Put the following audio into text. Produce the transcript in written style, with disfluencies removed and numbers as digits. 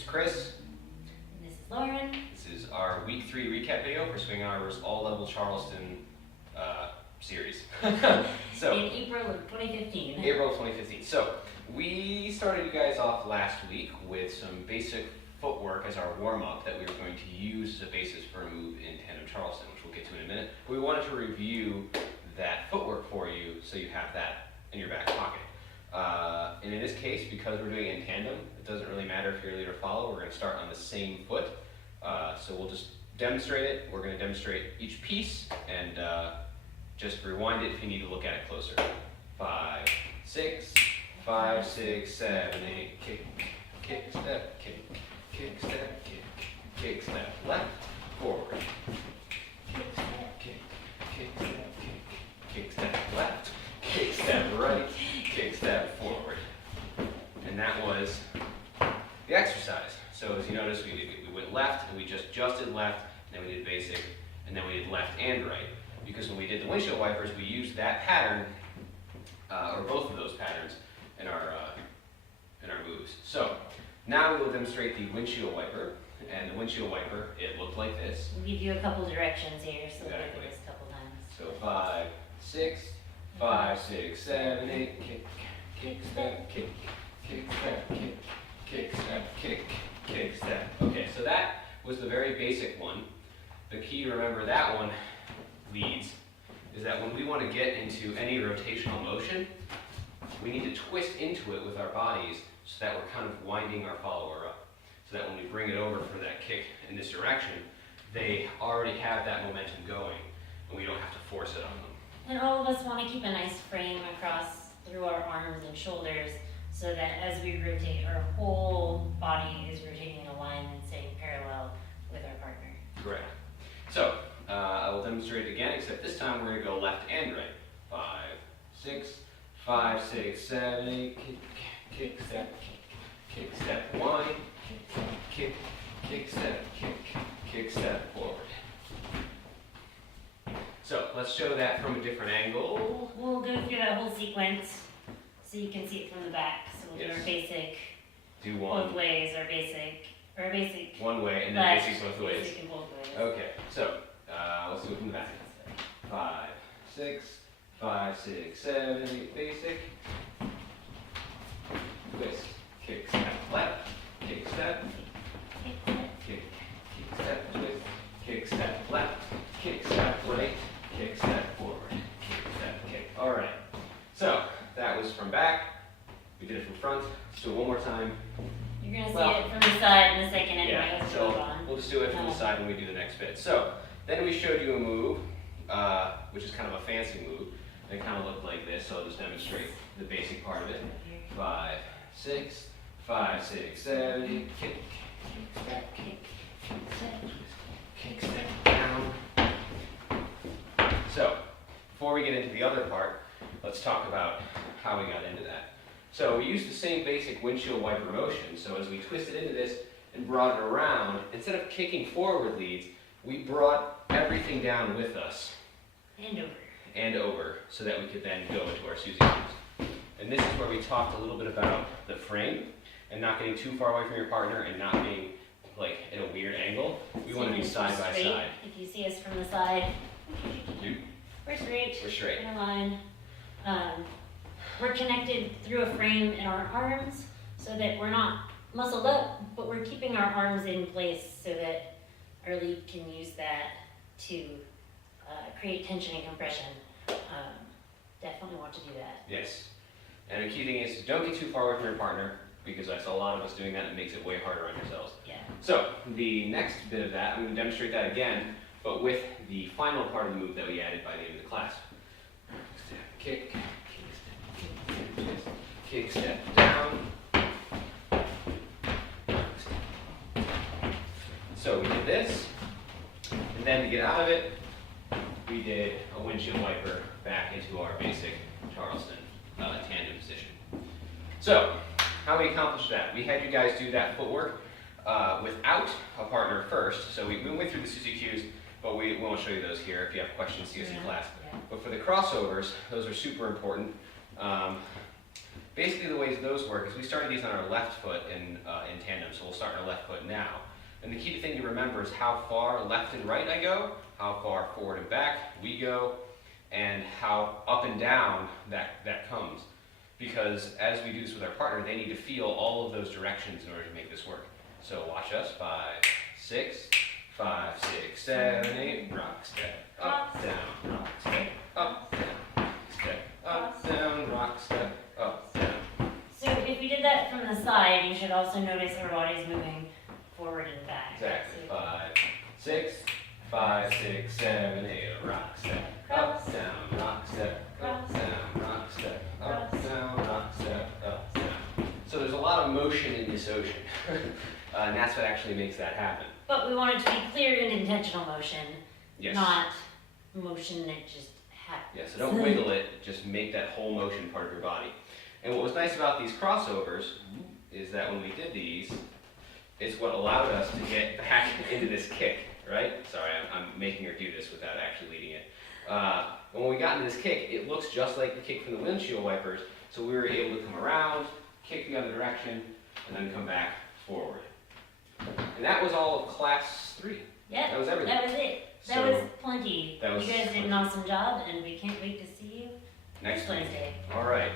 It's Chris. And this is Lauren. This is our week 3 recap video for Swing Arbor's all-level Charleston series. So, in April of 2015. April of 2015. So, we started you guys off last week with some basic footwork as our warm-up that we were going to use as a basis for a move in tandem Charleston, which we'll get to in a minute. But we wanted to review that footwork for you so you have that in your back pocket. And in this case, because we're doing it in tandem, it doesn't really matter if you're lead or follow. We're going to start on the same foot. So we'll just demonstrate it. We're going to demonstrate each piece and just rewind it if you need to look at it closer. 5, 6, 5, 6, 7, 8, kick, kick, step, kick, kick, step, kick, kick, step, left, forward. Kick, step, kick, kick, step, kick, kick, step, left, kick, step, right, kick, step, forward. And that was the exercise. So as you notice, we went left, and we just adjusted left, and then we did basic, and then we did left and right. Because when we did the windshield wipers, we used that pattern, or both of those patterns, in our moves. So now we will demonstrate the windshield wiper. And the windshield wiper, it looked like this. We'll give you a couple directions here, so we'll Exactly. look at this a couple times. So 5, 6, 5, 6, 7, 8, kick, kick, step, kick, kick, step, kick, kick, step, kick, kick, step. Okay, so that was the very basic one. The key to remember that one, leads, is that when we want to get into any rotational motion, we need to twist into it with our bodies so that we're kind of winding our follower up. So that when we bring it over for that kick in this direction, they already have that momentum going, and we don't have to force it on them. And all of us want to keep a nice frame across through our arms and shoulders so that as we rotate, our whole body is rotating in a line and staying parallel with our partner. Correct. So, I will demonstrate it again, except this time we're going to go left and right. 5, 6, 5, 6, 7, 8, kick, kick, step, kick, step, wind, kick, kick, step, kick, step, forward. So, let's show that from a different angle. We'll go through that whole sequence so you can see it from the back. So we'll do our basic Do one. both ways, our basic One way, and then left, basic both ways. basic and both ways. Okay, so, let's do it from the back. 5, 6, 5, 6, 7, 8, basic. Twist, kick, step, left, kick, step, kick, step, twist, kick, step, left, kick, step, right, kick, step, forward, kick, step, kick. All right, so that was from back. We did it from front. Let's do it one more time. You're going to see it from the side in a second anyway. Yeah, Let's so move on. we'll just do it from the side when we do the next bit. So then we showed you a move, which is kind of a fancy move. It kind of looked like this, so I'll just demonstrate the basic part of it. 5, 6, 5, 6, 7, 8, kick, kick, step, kick, step, twist, kick, step, down. So, before we get into the other part, let's talk about how we got into that. So we used the same basic windshield wiper motion, so as we twisted into this and brought it around, instead of kicking forward leads, we brought everything down with us. And over, so that we could then go into our Susie moves. And this is where we talked a little bit about the frame, and not getting too far away from your partner, and not being like at a weird angle. We want to be side by side. If you see us from the side, Dude, we're straight. we're straight. In a line. We're connected through a frame in our arms so that we're not muscled up, but we're keeping our arms in place so that our lead can use that to create tension and compression. Definitely want to do that. Yes. And the key thing is, don't get too far away from your partner, because I saw a lot of us doing that, and it makes it way harder on yourselves. Yeah. So, the next bit of that, I'm going to demonstrate that again, but with the final part of the move that we added by the end of the class. Step, kick, kick, step, down. So we did this, and then to get out of it, we did a windshield wiper back into our basic Charleston tandem position. So, how we accomplished that? We had you guys do that footwork without a partner first. So we went through the Susie cues, but we won't show you those here. If you have questions, see us in class. Yeah. But for the crossovers, those are super important. basically the ways those work is we started these on our left foot in tandem, so we'll start on our left foot now. And the key thing to remember is how far left and right I go, how far forward and back we go, and how up and down that comes. Because as we do this with our partner, they need to feel all of those directions in order to make this work. So watch us, 5, 6, 5, 6, 7, 8, rock, step, up, down, rock, step, up, down, step, up, down, rock, step, up, down. So if we did that from the side, you should also notice our body's moving forward and back. Exactly. So 5, 6, 5, 6, 7, 8, rock, step, up, down, rock, step, up, down, rock, step, up, down, rock, step, up, down. So there's a lot of motion in this ocean, and that's what actually makes that happen. but we want it to be clear and intentional motion, Yes. not motion that just happens. Yeah, so don't wiggle it, just make that whole motion part of your body. And what was nice about these crossovers is that when we did these, it's what allowed us to get back into this kick, right? Sorry, I'm making her do this without actually leading it. When we got into this kick, it looks just like the kick from the windshield wipers, so we were able to come around, kick the other direction, and then come back forward. And that was all of class 3. Yeah, That was everything. that was it. That So, was plenty. that was You guys did an plenty. awesome job, and we can't wait to see you Next week. Wednesday. All right.